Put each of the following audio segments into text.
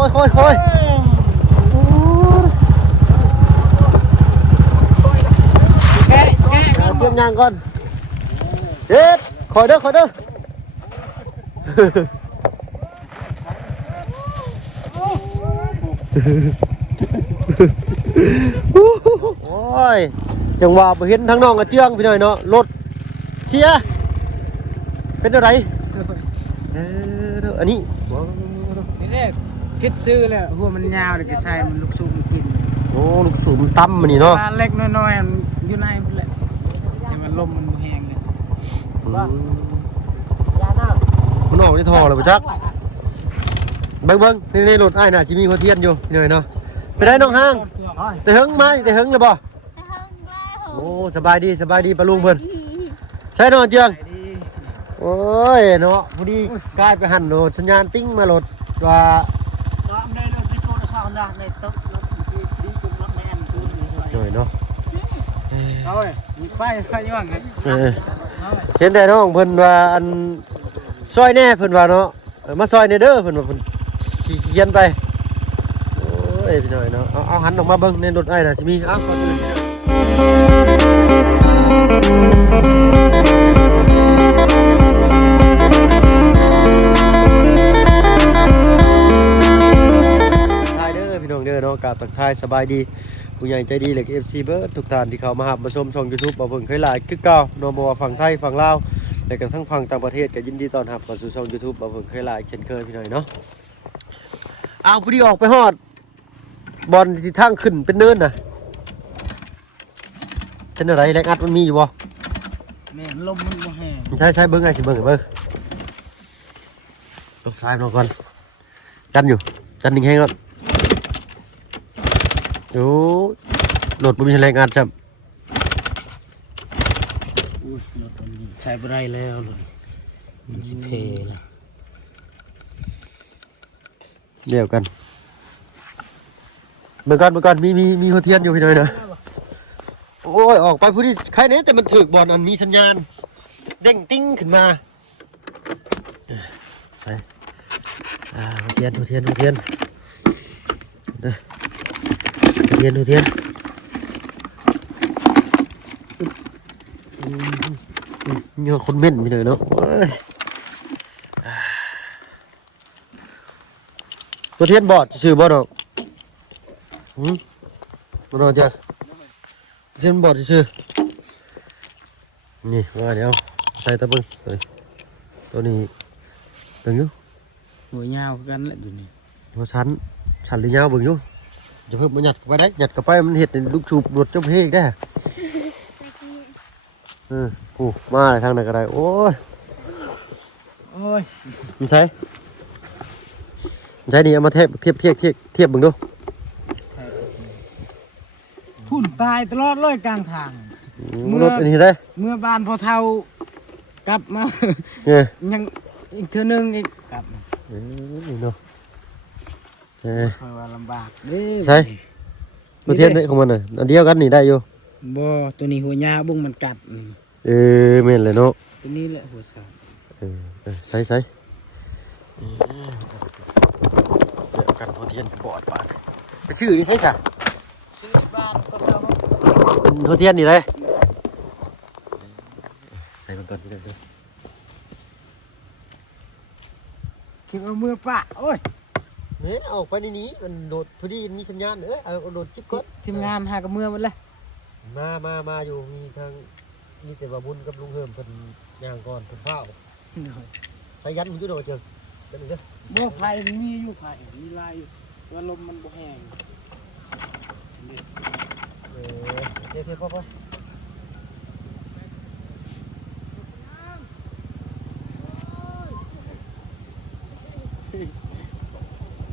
แกะเตรียมยางก่อนเฮ็ดคอยเด้อโอ้ยจังหวะบ่เห็นทั้งน้องกับเจืองพี่หน่อยเนาะรถเชียเป็นอะไรอันนี้นี่เด้คิดซื้อแล้วหัวมันยาวเลยก็ใส่มันลูกสูบมันกินโอ้ลูกสูบมันตั้มมันนี่เนาะปลาเล็กน้อยๆอยู่ในมันแหละแต่มันลมมันแห้งเลยมันออกในท่อเลยป่ะจักเบิ้งในรถไอ้น่ะชิมีหัวเทียนอยู่พี่หน่อยเนาะไปได้น้องห้างแต่เฮิงมาแต่เฮิงเลยบ่โอ้สบายดีปะลุงเพิ่นใช่นอนเจืองโอ้ยเนาะพอดีกลายไปหันโหลดสัญญาณติ้งมาโหลดว่าหน่อยเนาะเอาไว้มีไฟย่างกันเห็นแต่น้องเพิ่นว่าอันซอยแน่เพิ่นว่าเนาะมาซอยในเด้อเพิ่นว่าเพิ่นขี่เกียนไปโอ้ยพี่หน่อยเนาะเอาหันออกมาเบิ่งในรถไอ้น่ะสิมีก่อนอื่นเด้อเนาะกราบทักทายสบายดีผู้ใหญ่ใจดีเหล็ก FC เบิร์ดทุกท่านที่เข้ามาหับมาชมช่อง YouTube บ่เพิ่งเคยหลายคือเก่าเนาะบ่ว่าฝั่งไทยฝั่งลาวและก็ทั้งฝั่งต่างประเทศก็ยินดีต้อนรับเข้าสู่ช่อง YouTube บ่เพิ่งเคยหลายเช่นเคยพี่หน่อยเนาะเอาผู้ที่ออกไปฮอดบอลที่ทางขึ้นเป็นเนินน่ะเป็นอะไรแรงอัดมันมีอยู่บ่แม่ลมมันบ่แห้งใช่เบิ่งไงสิเบิ่งลบซ้ายลงก่อนจันอยู่จันนิ่งแห้งก่อนโอ้รถมันมีแรงอัดจับใส่บ่ได้แล้วเลยมันสิเพแล้วเดี๋ยวกันเมื่อก่อนมีหัวเทียนอยู่พี่หน่อยนะโอ้ยออกไปผู้ที่ใครเนี่ยแต่มันถึกบอลอันมีสัญญาณเด้งติ้งขึ้นมาไปหัวเทียนเนี่ยคนเม่นไปเลยเนาะตัวเทียนบอดชื่อบอดหรอกบอดจ้ะเทียนบอดชื่อนี่ว่าเดี๋ยวใส่ตะบึงตัวนี้ตึงอยู่หัวยาวกันแหละอยู่นี่หัวชั้นหรือยาวบึงอยู่จะเพิ่มมันหยัดไปได้หยัดกับไปมันเห็ดลูกชูบรถเจ้าเพกได้กูมาทางไหนก็ได้โอ้ยมันใช่ดีเอามาเทียบบึงดูทุ่นตายตลอดเลยกลางทางรถอันนี้ได้เมื่อบ้านพอเท่ากลับมายังอีกเทื่อนึงอีกกลับนี่เนาะค่อยว่าลำบากใช่ตัวเทียนของมันน่ะอันเดียวกันนี่ได้อยู่บ่ตัวนี้หัวยาวบุ้งมันกัดเม่นเลยเนาะตัวนี้แหละหัวสาวใส่เดี๋ยวกันตัวเทียนบอดบาดไปชื่อนี่ใช่สะชื่อบ้านก็เราตัวเทียนนี่เลยใส่ก่อนคิดว่าเมื่อปะโอ้ยเนี่ยออกไปในนี้มันโดดพอดีมีสัญญาณเอาโดดจิ๊บก่อนทีมงานหากับเมื่อมันเลยมาอยู่มีทางมีแต่ว่าบุญกับลุงเฮิมเป็นย่างก่อนเป็นข้าวไปยันมันจุดโดดเจอเดี๋ยวบ่ไฟมีอยู่ไฟมีลายอยู่ว่าลมมันบ่แห้งเทียบพ่อ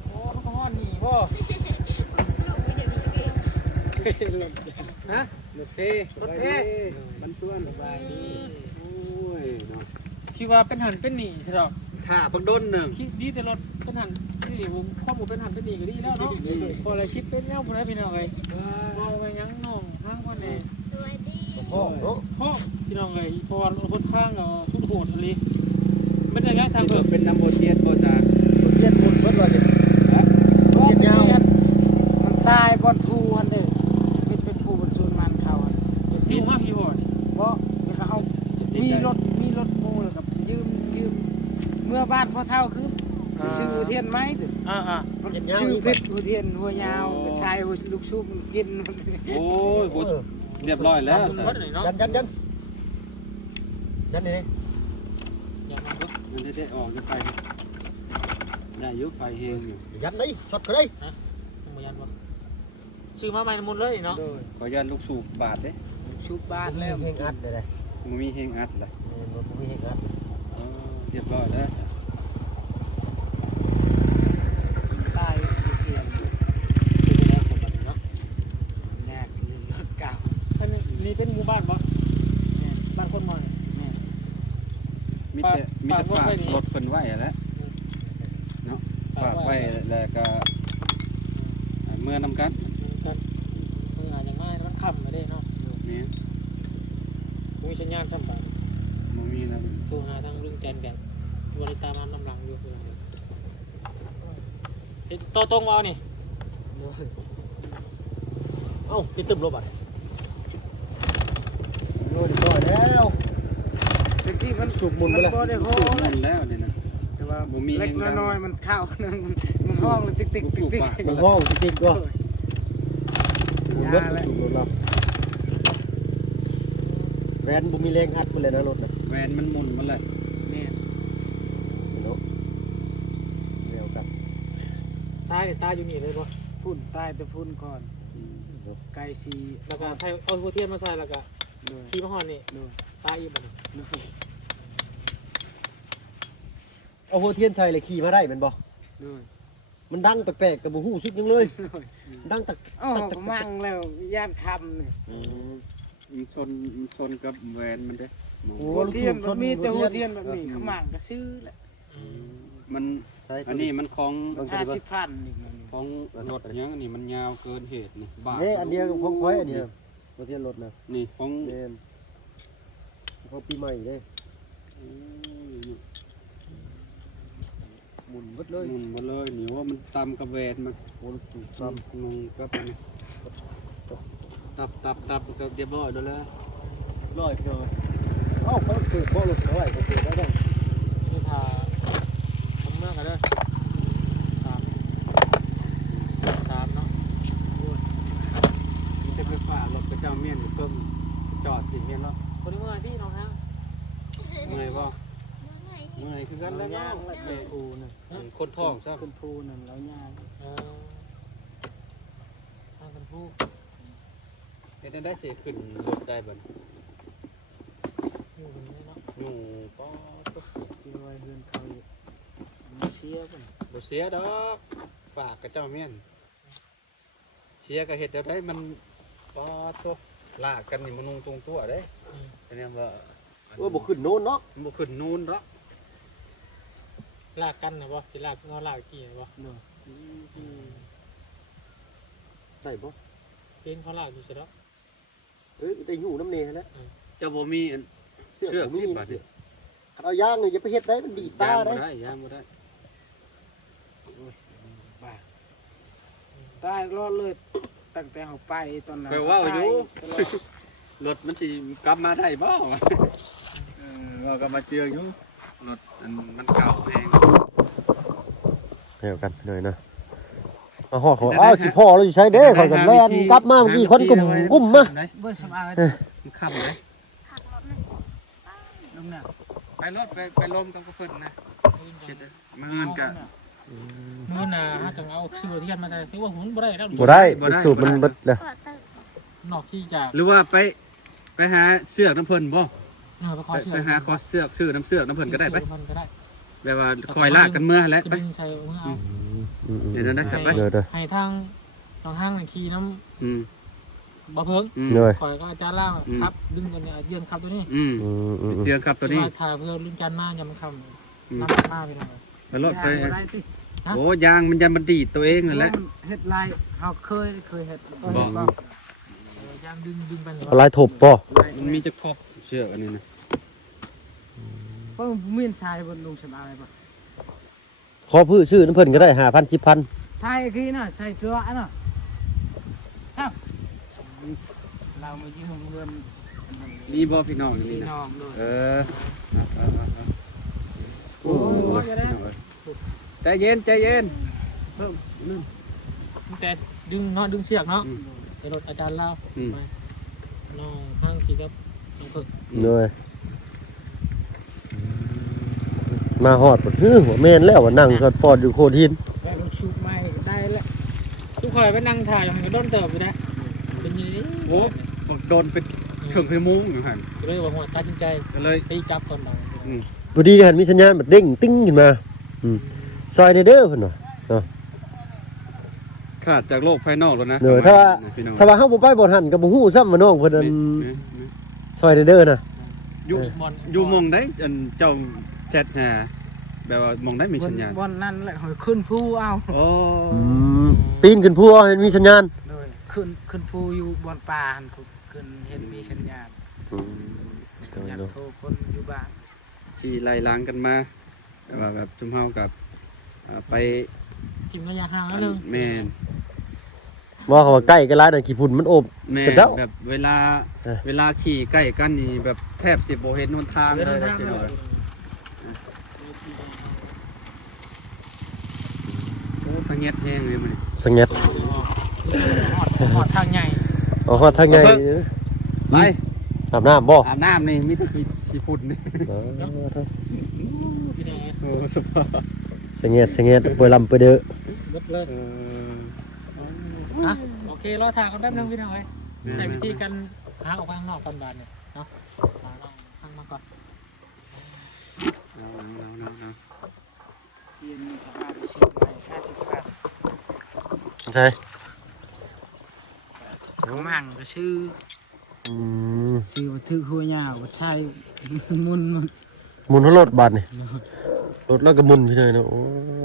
โอ้เขาห้อนหนีบ่ฮะรถเท่มันส่วนสบายดีโอ้ยเนาะคิดว่าเป็นหันเป็นหนีใช่หรอถ้าพักด้นหนึ่งคิดดีแต่รถเป็นหันนี่ผมข้อมูลเป็นหันเป็นหนีก็ดีแล้วเนาะพออะไรคิดเป็นเน่าพอได้พี่น้องเลยเอาไปยังน้องห้างวันไหนพ่อพี่น้องเลยพอรถข้างสุดโหดเลยไม่ได้ยังสั่งเป็นน้ำโบเทียนโบจาเทียนบุญเพิ่นว่าจะ บ้านพ่อเฒ่าคือชื่อเทียนไหมตึกชื่อเพชรหัวเทียนหัวยาวกระชายหัวลูกชุบกิน โอ้ยโหเรียบร้อยแล้ว ยันนี่ มันได้ออกจะไปได้ยุไฟเฮงอยู่ ยันนี่ช็อตเขาได้ ซื้อมาใหม่หมดเลยเนาะ ขอยันลูกสูบบาทเด้ ชุบบ้านแล้ว เฮงอัดเลย มันมีเฮงอัดแหละ มันมีเฮงอัด เรียบร้อยแล้ว ตายเทียนแน่รถเก่า อันนี้เป็นหมู่บ้านบ่บ้านคนมา มีแต่ฝากรถเพิ่นไว้แล้วเนาะฝากไว้แล้วก็เมื่อนำกัน กันมือหาอย่างง่ายมันค่ำมาได้เนาะ นี่ มีสัญญาณสัมผัส มันมีนะ โทรหาทางลุงแกนกันบริตามน้ำหลังอยู่คือต่อตรงเอานี่ เอ้าติดตึมรถบัตรโน่นต่อแล้ว เป็นที่มัน สูบมุนไปแล้ว บ่ได้โห สูบมันแล้วนี่นะ แต่ว่าเล็กน้อยมันเข้ามันห้องเลยติ๊กติ๊กติ๊กติ๊ก มันห้องจริงๆก็มุนรถสูบรถเราแวนบุมีแรงอัดไปเลยนะรถนะ แวนมันหมุนมันเลย นี่ เนาะเร็วกัน ตาเนี่ยตาอยู่นี่เลยบ่ พุ่นตายแต่พุ่นก่อนไก่สี แล้วก็ใส่เอาหัวเทียนมาใส่แล้วก็ โดย ขี่มาหอนนี่ โดย ตาอีกบ่ โดย เอาหัวเทียนใส่เลยขี่มาได้เป็นบ่ โดย มันดังแปลกๆกับบูฮู้สุดยังเลยดังตัก โอ้มั่งแล้วย่านคำนี่ มันชนกับแวนมันเด้ หัวเทียนมันมีแต่หัวเทียนแบบนี้เขามั่งก็ซื้อแหละ มันอันนี้มันของ 50,000นี่มัน ของรถยังนี่มันยาวเกินเหตุนี่บ้า นี่อันเดียวของค่อยอันเดียวหัวเทียนรถนะ นี่ของ เด่นเขาปีใหม่เด้หมุนวัดเลย หมุนหมดเลยนี่ว่ามันตำกับแวนมัน โอ้ถูก ตำงงกับอันนี้ตับก็เรียบร้อยแล้วแหละ ร้อยเดียวเอ้าเขาถูกบ่รถเท่าไหร่เขาถูกได้ นี่ทาทำเมื่อกันเด้อ3เนาะ มันจะไปฝ่ารถกระเจ้าเมียนเพิ่มจอดสิเมียนเนาะ คนนี้เมื่อพี่น้องฮะ เมื่อยบ่เมื่อยคือกันแล้ว ย่าง เนาะ แล้วภูน่ะ คนท้องซะ คนภูนั่นแล้วย่าง ทางเป็นผู้ เฮ็ดได้สิขึ้นรถได้บ่ อยู่ตรงนี้เนาะ อยู่ก็ ที่ไว้เฮือนเขาอยู่มันเชียกัน บ่เสียดอกฝากกระเจ้าเมียนเสียก็เฮ็ดได้มันก็ตัวลากกันนี่มันนุ่งตรงตัวเด้อันนี้ว่า ว่าบ่ขึ้นโน้นเนาะ บ่ขึ้นนูนหรอก ลากกันนะบ่สิลากเงาลากกี่บ่ โดย ใส่บ่ เป็นเขาลากอยู่สิเนาะ ได้อยู่น้ำเนยแล้ว เจ้าบ่มีอันเชือก มี ที่บาดนี่ เอาย่างเลยอย่าไปเฮ็ดได้มันดีตาได้ ยามบ่ได้ บ้าตายรอดเลยตั้งแต่เขาไปตอนนั้น แปลว่าอยู่ รถมันสิกลับมาได้บ่เราก็มาเจออยู่รถมันเก่าแพง เดียวกันหน่อยนะมาห่อเขาอ้าวสิพ่อเราอยู่ใช้เด้ข่อยกันแล่นกลับมาเมื่อกี้คนกลุ่มมา เบิ้ลสมาย มันค่ำเลย ลงน่ะ ไปรถไปลมกันก็เพิ่นนะมาเงินกะ มื้อน่ะหาจังเอาซื้อเทียนมาใส่คือว่าหุ่นบ่ได้แล้ว บ่ได้สูบมันเบิดเลย นอกที่จาก หรือว่าไปหาเสือกน้ำเพิ่นบ่ ไปขอเสื้อ ไปหาคอเสือกซื้อน้ำเสือกน้ำเพิ่นก็ได้ไป มันก็ได้ แบบว่าคอยลากกันเมื่อแล้ว จะ ไป ดึงใส่เมื่อเอา เดี๋ยวได้ครับไป เด้อ ให้ทางทางขี่น้ อืม ำบ่เพิ่ง เด้อ ข่อยก็อาจารย์ล่างครับดึงกันเนี่ยเยือนครับตัวนี้ เจอครับตัวนี้ ถ่ายเพื่อรุ่นจันมายังมันคำน้ำมาไปหน่อย ไปรถไป ได้ติ โอ้ยางมันยันมันดีดตัวเองนั่นแหละ เฮ็ดลายเขาเคยเฮ็ด ย่างดึงไปหน่อย อะไรถบป่ะ มันมีจะครอบเชือกอันนี้นะ เพิ่งมีนชายบนลุงสบายป่ะ ขอพื้นชื่อน้ำเพิ่นก็ได้5,000 10,000 ชายกี้น่ะชายเชื้อน่ะครับเรามายืมเงิน นี่บ่พี่น้องนี่ พี่ นะ น้องเลย เออ โอ้ เลย ใจเย็นใจเย็นเพิ่ม แต่ดึงเนาะดึงเชือกเนาะไปรถอาจารย์เล่าไปน้องห้างขี่กับน้องฝึก เลยมาฮอดบ่หัวแม่นแล้วว่านั่งสอดปอดอยู่โคตรหิน ได้ลูกชุบใหม่ได้แล้ว ทุกคนไปนั่งถ่ายอย่างมันก็โดนเติบอยู่นะเป็นยังไง โอ้โดนเป็นเครื่องเพมุ้งอยู่หัน ก็เลยว่าหัวตัดสินใจ ก็เลย ตีจับก่อนเรา พอดีเห็นมีสัญญาณแบบเด้งติ้งขึ้นมาซอยเด้อเพิ่นว่า ขาดจากโลกภายนอกแล้วนะ เด้อถ้าว่าเฮาบ่ไปบ่ทันก็บ่ฮู้ซ้ำว่าน้องเพิ่นอันซอยเด้อนะ อยู่มองได้อันเจ้าแชทหาแบบว่ามองได้มีสัญญาณ บนนั้นแหละหอยขึ้นภูเอา โอ้ ปีนขึ้นภูเห็นมีสัญญาณ เลยขึ้นภูอยู่บนป่าหันขึ้นเห็นมีสัญญาณอยากโทรคนอยู่บ้าน ที่ไล่ล้างกันมาแต่ว่าแบบจุ่มเฮากับไป จิ้มระยะห่างแล้วนึง แม่น ว่าเขาว่าใกล้กันหลายน่ะขี้ฝุ่นมันอบ แม่ กระเจ้า แบบเวลาขี่ใกล้กันนี่แบบแทบสิบ่เห็นหนทางเลยพี่น้องโอ้สังเกตแห้งเลยมัน สังเกต หอดทางใหญ่ เอาฮอดทางไง ไป อาบน้ำบ่ อาบน้ำนี่มีแต่ขี้ฝุ่นนี่ พี่น้อง โอ้สภาพ สังเกตไปลำไปเด้อ ลดเลยอ่ะโอเครอทางกันแป๊บนึงพี่น้องเลยใช้วิธีการหาออกข้างนอกกันบานเนี่ยเนาะหาทางมาก่อน เอา เย็นมีสภาพชิบใหม่50 บาท ใช่ เขามั่งก็ชื่อว่าถือหัวยาวว่าใช่มุน หมุนรถบัดนี่รถแล้วก็หมุนพี่น้อยเนาะโอ้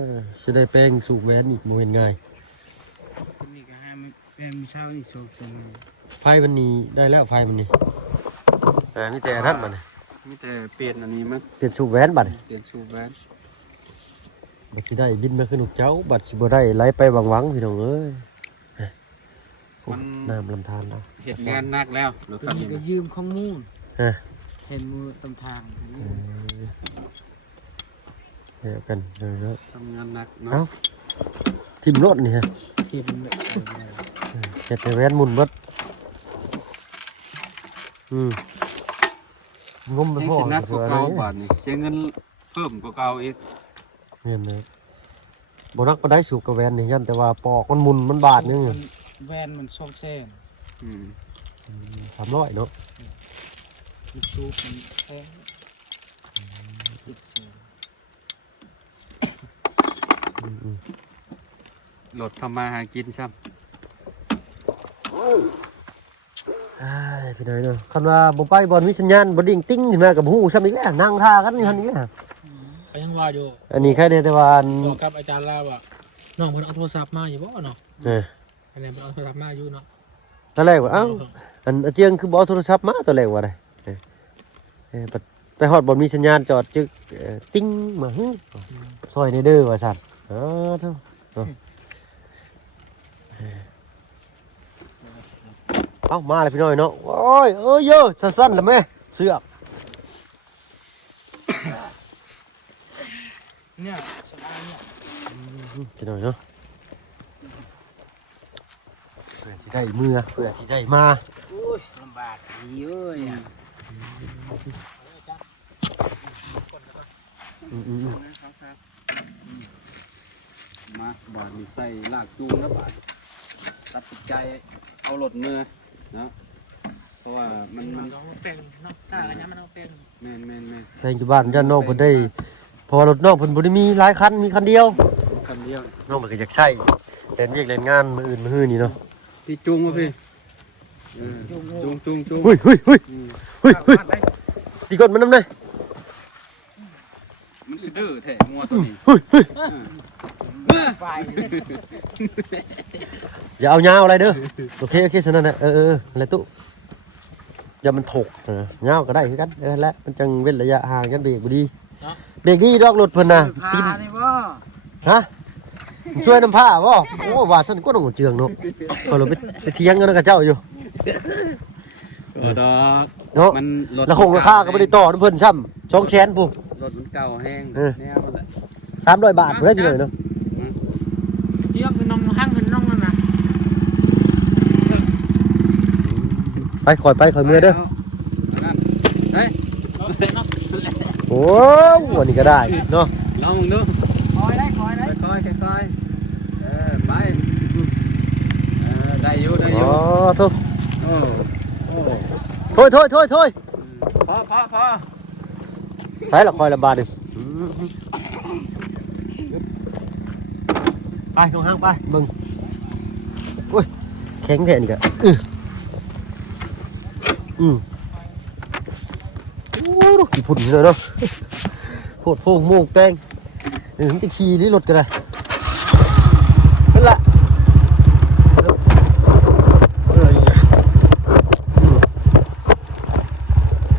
ยสิได้แป้งสูบแหวนอีกบ่เห็นง่าย คนนี้ก็ห้ามแฟนมีเช่านี่โศกเสมอ ไฟมันนี่ได้แล้วไฟมันนี่มีแต่อันนั้นบัดนี่ มีแต่เปลี่ยนอันนี้มั้ง เปลี่ยนสูบแหวนบัดนี่ เปลี่ยนชูแบน บัดสิได้บินมาขึ้นลูกเจ้าบัดสิบ่ได้ไหลไปหวังๆพี่น้องเอ้ยน้ำลำธารแล้ว เหตุงานหนักแล้วรถ ตัว คัน นี้ นี้ ก็ยืมข้อมูล ฮะ เห็นมือตำทาง เดี๋ยวกันเดี๋ยว ทำงานหนักเนาะ เอ้าทิ่มรถนี่ฮะ ทีมเลย เฮ็ดให้แหวนหมุนเบิดงมไป ยัง พ่อ สินักกว่า อะไร เก่า เนี่ย บาทนี่เสียเงินเพิ่มกว่าเก่าอีก เนี่ยนะบ่รักบ่ได้สูบกับแหวนนี่ยันแต่ว่าปอกมันหมุนมันบาดนึง แวนมันช่องแช่ง อืม 300เนาะ ลูกซูปมันแพงติดเสือ รถทำมาหากินซ้ำ พี่น้อยเนาะคันว่าบ่ไปบ่มีสัญญาณบ่ดิ่งติ้งขึ้นมากับฮู้ซ้ำอีกแล้วนั่งท่ากันอยู่หั่นอีกแล้ว ไปยังว่าอยู่ อันนี้แค่แต่ว่า บอกกับอาจารย์แล้วว่าน้องเพิ่นเอาโทรศัพท์มาอยู่บ่เนาะ อันนี้เอาโทรศัพท์มาอยู่เนาะ ตอนแรกว่าเอ้าอันอาเจียงคือบ่เอาโทรศัพท์มาตอนแรกว่าได้ไปฮอดบ่มีสัญญาณจอดจึกติ้งมาซอยในเด้อว่าซั่นเท่าเอ้ามาเลยพี่น้อยเนาะโอ้ยเยอะสั้นๆแล้วแม่เสือก เนี่ยสบายเนี่ย พี่น้อยเนาะเพื่อสิได้มือเพื่อสิได้มา โอ้ยลำบากเยอะอ่ะ มาบาทนี่ใส่ลากจูงแล้วบาทตัดสินใจเอารถมือนะเพราะว่ามัน น้องเป็นเนาะซ่ากันยังมันเอาเป็น แม่น แต่อยู่บ้านย่านน้องเพิ่นได้เพอรถน้องเพิ่นบ่ได้มีหลายคันมีคันเดียว คำเดียว น้องมันก็อยากใช้เล่นเวียกเล่นงานมื้ออื่นมื้อนี่เนาะ พี่จุงวะพี่จุง เฮ้ยตีก่อนมันนำได้ มันคือดื้อแท้งัวตัวนี้ ไป อย่าเอายาวอะไรเด้อโอเคซะนั่นน่ะอะไรตุ๊อย่ามันถกยาวก็ได้คือกันและมันจังเว้นระยะห่างกันเบรกบ่ดีเบรกดีดอกรถเพิ่นน่ะ พานี่บ่ ฮะช่วยน้ำผ้าบ่โอ้ว่าซั่นก็ต้องเจืองเนาะพอเราไปเถียงกันกับเจ้าอยู่ ดอก เนาะ มันรถ แล้วคงราคาก็บ่ได้ต่อเพิ่นซ้ำ200,000พุ่น รถมันเก่าแห้งแนวนั่นแหละ 300 บาทบ่ได้พี่น้อยเนาะ เยี่ยมคือน้องห้างคือน้องนั่นน่ะ ไปคอยเมื่อเด้อ เฮ้ย โอ้วันนี้ก็ได้เนาะ ลองดู คอยได้ ค่อยไปได้อยู่ อ๋อทุก โอ้ โถย พอ ใช้ละคอยละบาทดิไปตรงห้างไปมึงอุ้ยแข็งแท้นี่ก็โอ้ดูกี่พุ่นเลยเนาะโพดโพงโมงแป้งมันจะขี่หรือรถก็ได้นั่นแหละ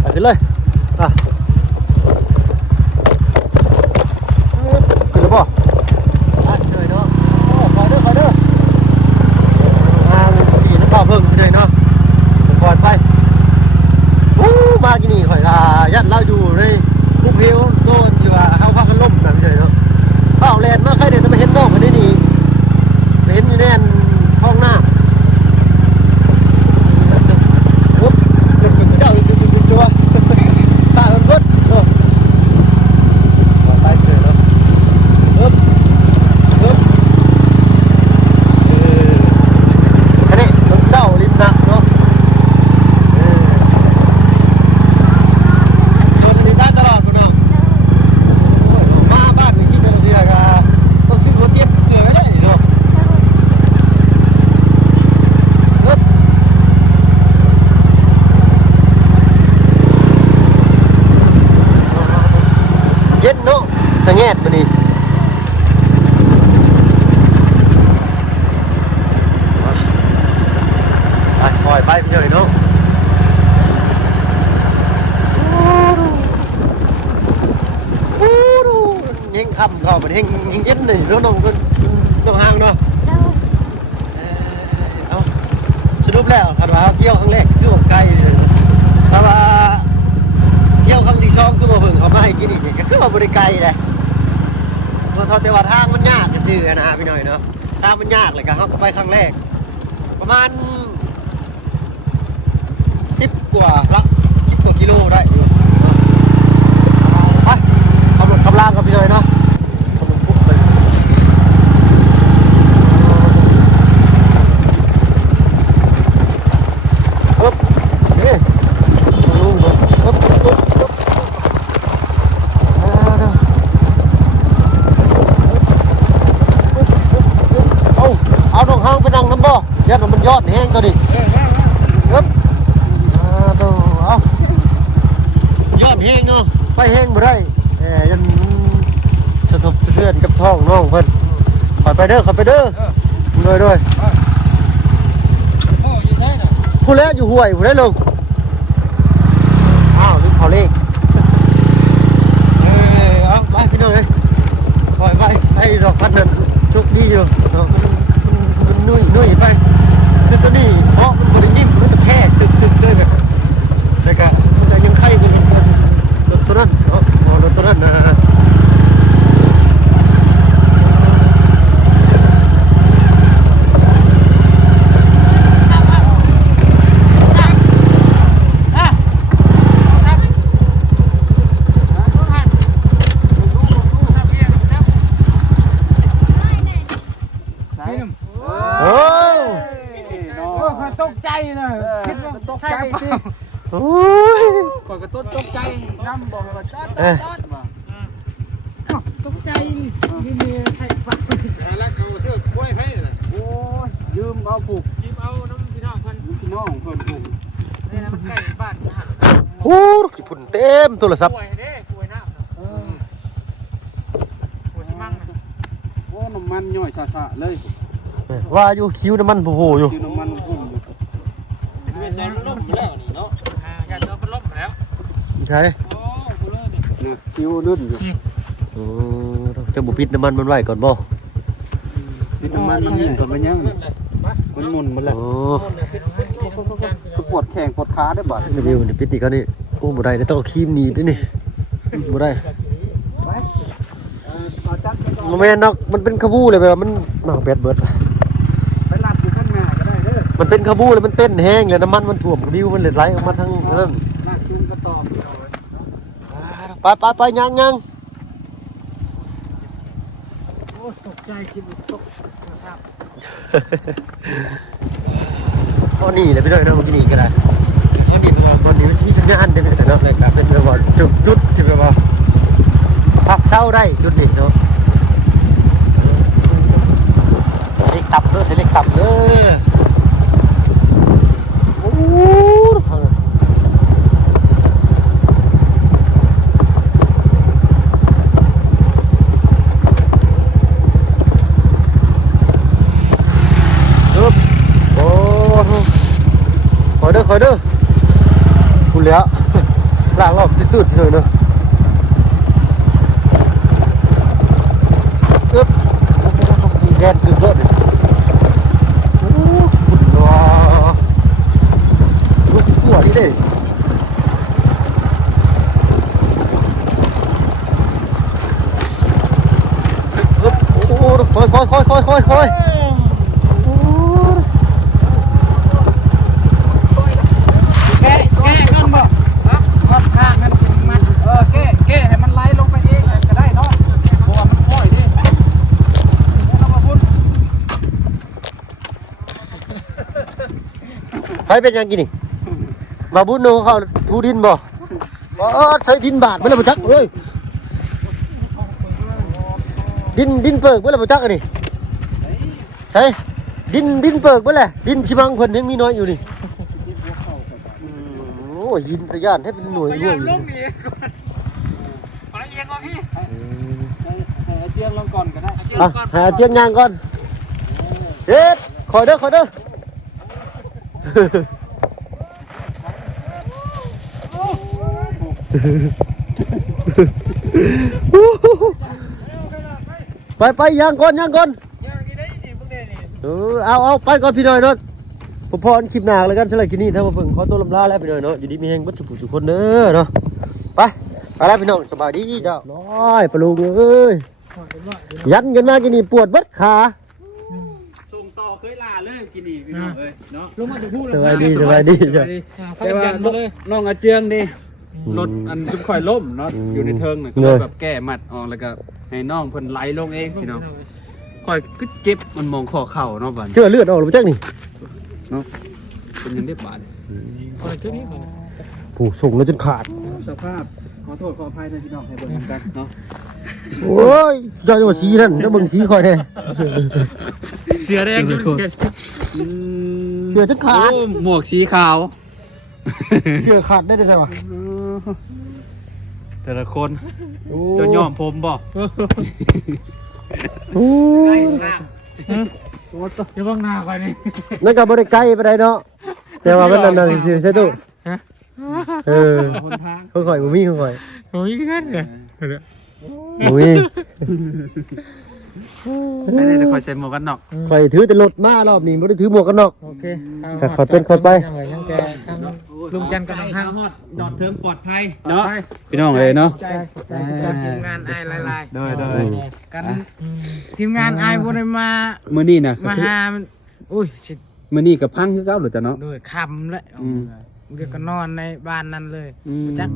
ไปขึ้นเลยอ่ะขึ้นแล้วป่ะเลยเนาะคอยเด้อทางปีนเปล่าเพิ่งเลยเนาะคอยไปมากินนี่ข่อยยัดเราอยู่ในภูเพวโดนที่ว่าเอาพักกันล่มแบบนี้เนาะเป้าแลนมาใครเดี๋ยวจะไปเห็นน้องไปได้นี่ไปเห็นอยู่แน่นคลองน้ำปุ๊บเป็นเจ้าตัวตามันเบิดไปเลยเนาะปุ๊บอันนี้เจ้าริมน้ำเนาะตลอดคนเนาะมาบ้านนี่ที่เป็นทีละก็ต้องชื่อรถเตี้ยเกลือไว้เลยเนาะเย็นเนาะสงแงดมานี่ไปคอยไปเพื่อนเนาะเฮงคำเขาเป็นเฮงเย็นเลยแล้วน้องห้างเนาะเอาสรุปแล้วคันว่าเที่ยวครั้งแรกคือผมไกลถ้าว่าเที่ยวครั้งที่สองคือบ่เพิ่งเขามาให้กินอีกก็คือว่าบ่ได้ไกลเลยเพราะแต่ว่าทางมันยากซื่อๆนะพี่หน่อยเนาะทางมันยากเลยก็เฮาก็ไปครั้งแรกประมาณ10 กว่ากิโลได้ไปขับรถขับล่างกับพี่หน่อยเนาะเอาดอกห้างไปนั่งน้ำบ่ยัดมันยอดแห้งตัวดิครับเอายอดแห้งเนาะไปแห้งบ่ได้ยันสะทบเพื่อนกับท้องน้องเพิ่นขอไปเด้อด้วยผู้แล้วอยู่ห่วยผู้ได้ลงอ้าวลืมเขาเลขเอาไปพี่น้องเลยปล่อยไปไอ้ดอกพัดนั่นโชคดีอยู่เนาะมันนุ่ยไปคือตัวนี้เพราะมันบรินิ่มมันจะแทกตึกเลยแบบแล้วก็มันจะยังไข่เป็นรถตัวนั้นเนาะรถตัวนั้นนะตกใจเลยคิดว่าตกใจสิ โอ้ย ก่อนก็ตกใจน้ำบอกว่าจอดตกใจนี่มีใครฟังแล้วเขาเสื้อกล้วยให้เลยโอ้ยยืมเขาปลูก ยิ้มเอาน้ำพี่น้องเพิ่น พี่น้องเพิ่นปลูก นี่นะมันใกล้บ้านนะฮะ โอ้ขี้ฝุ่นเต็มโทรศัพท์ ป่วยเด้ป่วยน้ำป่วยชิมั่งนะ โอ้น้ำมันย่อยสะเลย ว่าอยู่คิ้วน้ำมันโผล่อยู่ น้ำมันพุ่งอยู่ เป็นใจมันล่มแล้วนี่เนาะอยากเจอมันล่มแล้ว ใช่ โอ้กูเลยดิ เนี่ยคิ้วลื่นอยู่ จะบุปิดน้ำมันมันไว้ก่อนบ่ นี่น้ำมันมันยิ่งกว่ามันยังมันหมุนมันแหละ โอ้ ปวดแข้งปวดขาได้บ่ นี่วิวนี่ปิดอีกแล้วนี่โอ้บ่ได้ต้องเอาครีมหนีด้วยนี่บ่ได้ ต่อจัก บ่แม่นเนาะมันเป็นขบูเลยแบบมันเนาะแบดเบิด ไปลัดอยู่ข้างหน้าก็ได้เด้อ มันเป็นขบูแล้วมันเต้นแห้งเลยน้ำมันมันท่วมกระบิวมันเลยไหลออกมาทางนั้น ลากจุงกระตอบ ไปยัง โอ้ตกใจคิดว่าตกครับ ตอนนี้เลยพี่น้อยเนาะเมื่อกี้นี่ก็ได้ตอนนี้เพราะว่าตอนนี้มันมีสัญญาณเด้อเนาะเลยก็เป็นแบบว่าจุดที่แบบว่าพักเช้าได้จุดนี้เนาะเล็กตับเด้อเล็กตับเด้อโอ้ทางคอยเด้อคุณเหลือหลังรอบตืดๆเลยเนาะแกนตึกเด้อโอ้คุณว้าลูกหัวนี่เด้โอ้ค่อยแก้กันบ่ฮะค่อนข้างนั่นมันแก้ให้มันไหลลงไปเองก็ได้เนาะเพราะว่ามันค่อยดิต้องมาพุ่น ใครเป็นยังกินนี่มาบุญโนเขาทูดินบ่ใช้ดินบาดไม่เลยบ่จักเอ้ยดินเปิกไม่เลยบ่จักอันนี้ใช่ดินเปิกไม่เลยดินที่มังเพิ่นยังมีน้อยอยู่นี่โอ้ยหินตะย่านให้เป็นหน่วยด้วย ลงนี่ก่อนไปเอียงก่อนพี่ให้เจียงลงก่อนก็ได้ หาเจียงยางก่อนเฮ็ดคอยเด้อไปยางก่อนเอาไปก่อนพี่น้อยเนาะผมพอคลิปหน้าแล้วกันสำหรับคลิปนี้ถ้ามาเพิ่งขอตัวลำลาแล้วพี่น้อยเนาะอยู่ดีมีแฮงบัดสุขคนเด้อเนาะไปแล้วพี่น้องสบายดีเจ้าน้อยปลาลูกเอ้ยยันกันมากินนี่ปวดบัดขา ส่งต่อเคยลาเลยกินนี่พี่น้องเอ้ยเนาะ ลงมาจะพูด สบายดีจ้ะ แต่ว่าน้องอาเจืองดิรถอันจุ่มข่อยล่มเนาะอยู่ในเทิงน่ะก็เลยแบบแก้มัดออกแล้วก็ให้น้องเพิ่นไหลลงเองพี่น้องข่อยก็เจ็บมันมองข้อเข่าเนาะบัด เชื่อเลือดออกหรือจักนี่ เนาะเป็นยังได้บาด คอยเจ้านี้ก่อน ผู้ส่งแล้วจนขาด สภาพขอโทษขออภัยนะพี่น้องให้เบิ่งกันเนาะ โอ้ยเจ้าจะมาสีนั่นเจ้าเบิ่งสีคอยแน่ เสียแรงจนเสีย เชื่อจนขาด โอ้หมวกสีขาว เชื่อขาดได้ได้ป่ะ แต่ละคนเจะยอมผมบ่ โอ้ ใกล้ ย ทาง อย่าบังหน้าไปนี่ นั่นก็บ่ได้ไกลไปได้เนาะแต่ว่ามันนั่นซื่อใช่ตู้เออ คนทาง ค่อยๆบ่มีค่อย โอ้ยกันเนี่ย ๆบ่มี อันนี้จะคอยใส่หมวกกันน็อก ค่อยถือแต่รถมารอบนี้บ่ได้ถือหมวกกันน็อก โอเค ขอเป็นขอไป ยังแกลุงจันทร์กับน้องห้าง ฮอดดอดเทิงปลอดภัยเนาะพี่น้องเอ้ยเนาะ ใจทีมงานไอ้ลาย โดย ๆกันทีมงานไอ้บ่ได้มา มื้อนี้น่ะ มาหามันอุ้ยสิ มื้อนี้ก็พังคือเก่าหรือจ้ะเนาะ โดยคำแล้วเดี๋ยวก็นอนในบ้านนั้นเลยจัก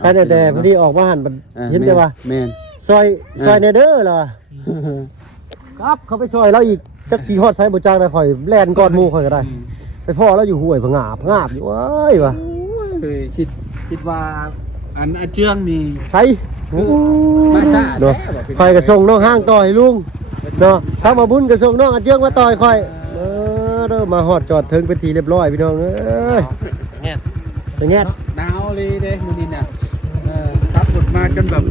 ใครแต่พอดีออกมาหันมันเห็นแต่ว่า แม่น ซอยเนเด้อล่ะครับเขาไปซอยเราอีกจักสีฮอดไซบ่จังได้ข่อยแล่นก่อนหมู่ข่อยก็ได้ไปพ่อเราอยู่ห้วยผงาบอยู่เอ้ยว่ะ คือคิดว่าอันอาเจืองนี่ ใช่ มาซ่า เนาะข่อยก็ส่งน้องห้างต่อยลุงเนาะถ้ามาบุญก็ส่งน้องอาเจียงมาต่อยข่อยเด้อมาฮอดจอดถึงเป็นทีเรียบร้อยพี่น้องเอ้ยแง่ หนาวเลยเด้มื้อนี้น่ะขับรถมาจนแบบ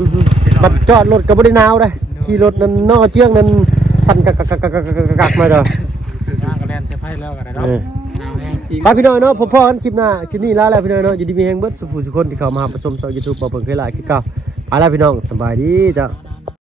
บัดจอดรถก็บ่ได้หนาวเด้ขี่รถนั่นน้องอาเจียงนั่นสั่นกักมาเด้อ น้างกระแลนเซฟไพแล้วกันเนาะน้ำแห้ง ไปพี่น้อยเนาะพอๆกันคลิปหน้าคลิปนี้ลาแล้วพี่น้อยเนาะอยู่ดีมีแฮงเบิดสุขสุขคนที่เข้ามาหาผู้ชมช่อง YouTube บ่เพิ่งเคยหลายคือเก่าไปแล้วพี่น้องสบายดีจ้ะ